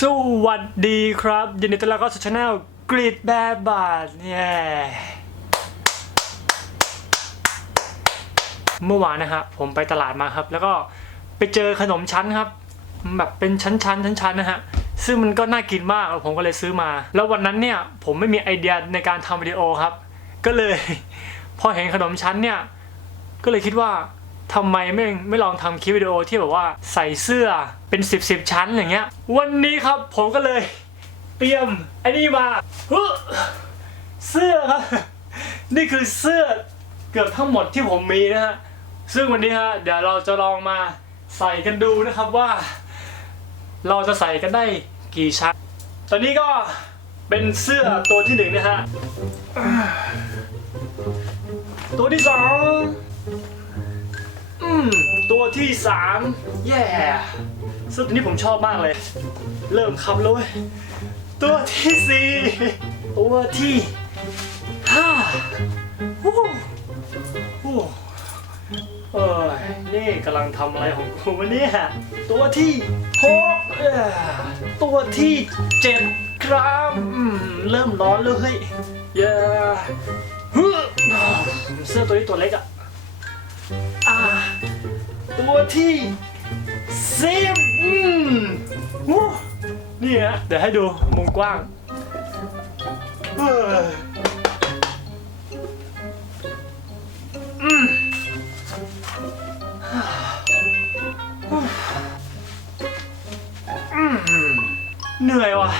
สวัสดีครับยินดีต้อนรับเข้าสู่ช anel กรีดแบบบาทเนี่ยเมื่อวานนะครับผมไปตลาดมาครับ แล้วก็ไปเจอขนมชั้นครับ แบบเป็นชั้นชั้นชั้นชั้นนะฮะซึ่งมันก็น่ากินมากผมก็เลยซื้อมา แล้ววันนั้นเนี่ยผมไม่มีไอเดียในการทำวิดีโอครับ ก็เลย พอเห็นขนมชั้นเนี่ยก็เลยคิดว่า ทำไมไม่ไม่ลองทำคลิปวิดีโอที่แบบว่าใส่เสื้อเป็น 10บสชั้นอย่างเงี้ย วันนี้ครับผมก็เลยเตรียมไอ้นี่มาเสื้อครับ นี่คือเสื้อเกือบทั้งหมดที่ผมมีนะฮะซึ่งวันนี้ฮะเดี๋ยวเราจะลองมาใส่กันดูนะครับว่า เราจะใส่กันได้กี่ชั้น ตอนนี้ก็เป็นเสื้อตัวที่หนึ่งนะฮะตัวที่สอง ตัวที่สามแย่ซึ่งตัวนี้ผมชอบมากเลย เริ่มขับแล้วเว้ยตัวที่สี่ตัวที่ห้าฮู้ฮู้เอ้ยนี่กำลังทำอะไรของกูวะเนี่ยตัวที่หกเอ้ยตัวที่เจ็ดครับอืมเริ่มร้อนเลยเฮ้ยเย้เสื้อตัวนี้ตัวเล็กอะอ่า ตัวที่สิบอืมวู้นี่ฮะเดี๋ยวให้ดูมุมกว้างเฮ้ยอืมอืมเหนื่อยว่ะ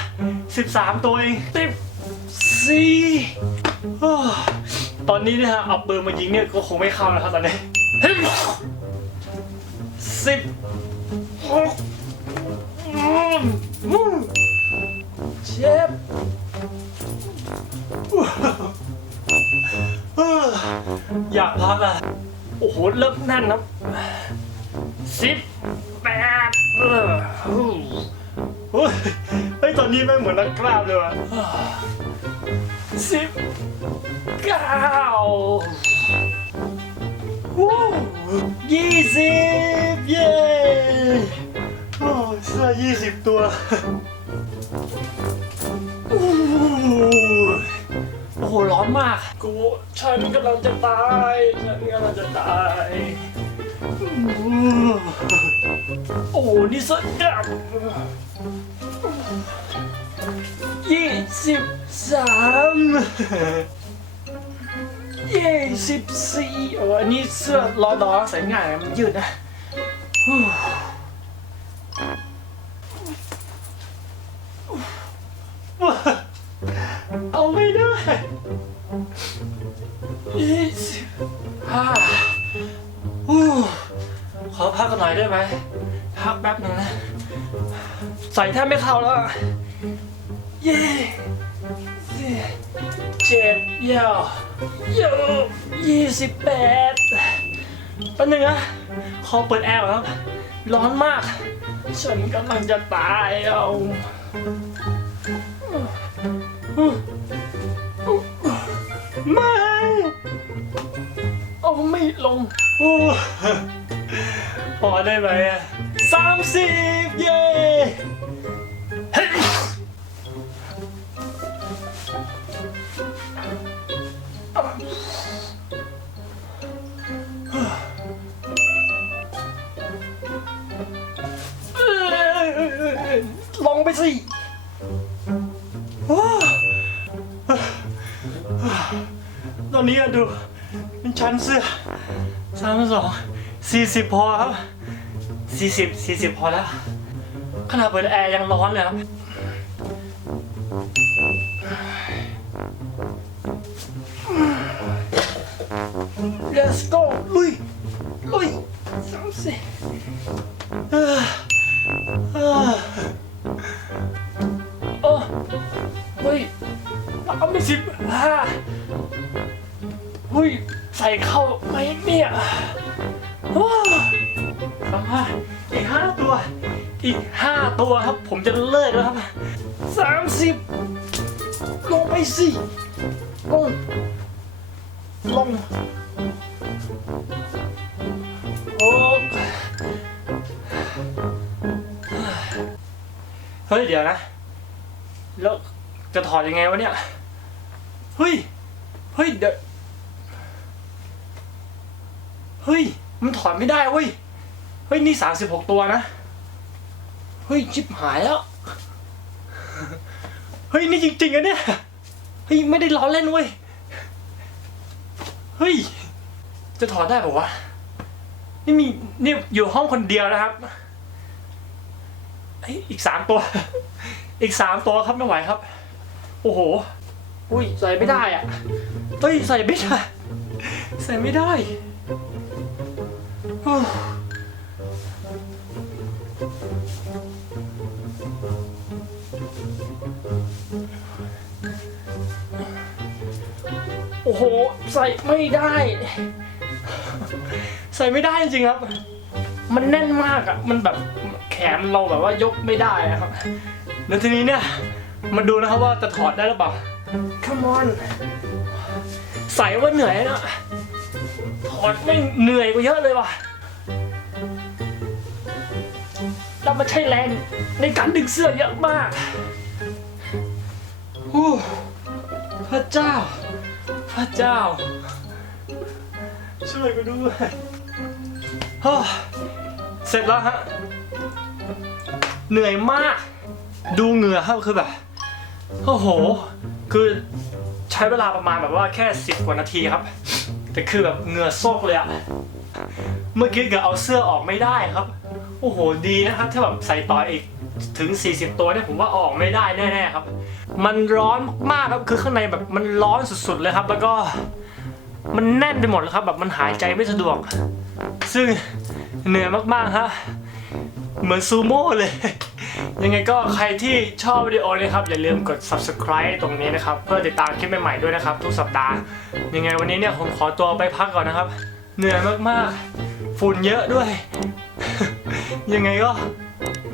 สิบสามตัวเองสิบสี่ตอนนี้เนี่ยฮะเอาปืนมายิงเนี่ยก็คงไม่เข้าแล้วครับตอนนี้ สิบหกเจ็บอยากพักอะ โอ้โห เริ่มแน่นนะสิบแปดเออเฮ้ยเฮ้ตอนนี้ไม่เหมือนนักกล้ามเลยว่ะสิบเก้า ยี่สิบเย้โอ้ยเสื้อยี่สิบตัวอู้โอ้โหร้อนมาก กูฉันกำลังจะตายฉันกำลังจะตายอู้โอ้โหนี่สุดยอดยี่สิบสาม ยี่สิบสี่โอ้อันนี้เสื้อรอดอใส่ง่ายมันยืดนะเอาไม่ได้ยี่สิบห้าขอพักกันหน่อยได้ไหมพักแป๊บหนึ่งนะ ใส่แทบไม่เข้าแล้ว เย้ เจ็ดเย่เย่ยี่สิบแปดแป๊บหนึงนะขอเปิดแอร์ก่อนครับ ร้อนมาก ฉันกำลังจะตายเอาไม่เอาไม่ลง พอได้ไหมอะสามสิ ไปสิตอนนี้อะดูเป็นชั้นเสื้อสามสองสี่สิบพอครับสี่สิบสี่สิบพอแล้วขนาดเปิดแอร์ยังร้อนเลยครับ Let's go ลุยลุยสามสี่ี่ยโอ้สามห้าอีกห้าตัว อีกห้าตัวครับ ผมจะเลิกแล้วครับสามสิบลงไปสิลงลงโอ้เฮ้ย เดี๋ยวนะ แล้วจะถอดยังไงวะเนี่ย เฮ้ย เฮ้ย เดี๋ยว เฮ้ย มันถอดไม่ได้เว้ย เฮ้ย นี่สามสิบหกตัวนะ เฮ้ย ชิบหายแล้ว เฮ้ย นี่จริงๆอะเนี่ย เฮ้ย ไม่ได้ล้อเล่นเว้ย เฮ้ย จะถอดได้ปะวะ นี่มีนี่อยู่ห้องคนเดียวนะครับอีกสามตัว อีกสามตัวครับไม่ไหวครับ โอ้โห อุ้ยใส่ไม่ได้อะ เฮ้ยใส่ไม่ได้ ใส่ไม่ได้ โอ้โห ใส่ไม่ได้ ใส่ไม่ได้จริงครับ มันแน่นมากอะมันแบบแขนเราแบบว่ายกไม่ได้อะครับ แล้วทีนี้เนี่ยมาดูนะครับว่าจะถอดได้หรือเปล่า Come on ใส่ว่าเหนื่อยนะถอดไม่เหนื่อยกว่าเยอะเลยว่ะ แล้วมันใช้แรงในการดึงเสื้อเยอะมากโอ้พระเจ้า พระเจ้า ช่วยกูด้วยฮ่าเสร็จแล้วฮะ เหนื่อยมาก ดูเหงื่อครับคือแบบ โอ้โห คือใช้เวลาประมาณแบบว่าแค่สิบกว่านาทีครับ แต่คือแบบเหงื่อโซกเลยอะเมื่อกี้เกือบเอาเสื้อออกไม่ได้ครับ โอ้โหดีนะครับ ถ้าแบบใส่ต่ออีกถึง 40 ตัวเนี่ยผมว่าอออกไม่ได้แน่ๆครับ มันร้อนมากๆครับคือข้างในแบบมันร้อนสุดๆเลยครับ แล้วก็มันแน่นไปหมดเลยครับ แบบมันหายใจไม่สะดวก ซึ่งเหนื่อยมากๆฮะเหมือนซูโม่เลย ยังไงก็ใครที่ชอบวิดีโอนี้ครับ อย่าลืมกด subscribe ตรงนี้นะครับ เพื่อติดตามคลิปใหม่ๆด้วยนะครับ ทุกสัปดาห์ ยังไงวันนี้เนี่ยผมขอตัวไปพักก่อนนะครับ เหนื่อยมากๆ ฝุ่นเยอะด้วย ยังไงก็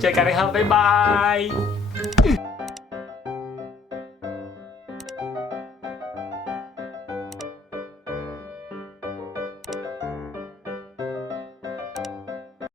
เจอกันนะครับ บ๊ายบาย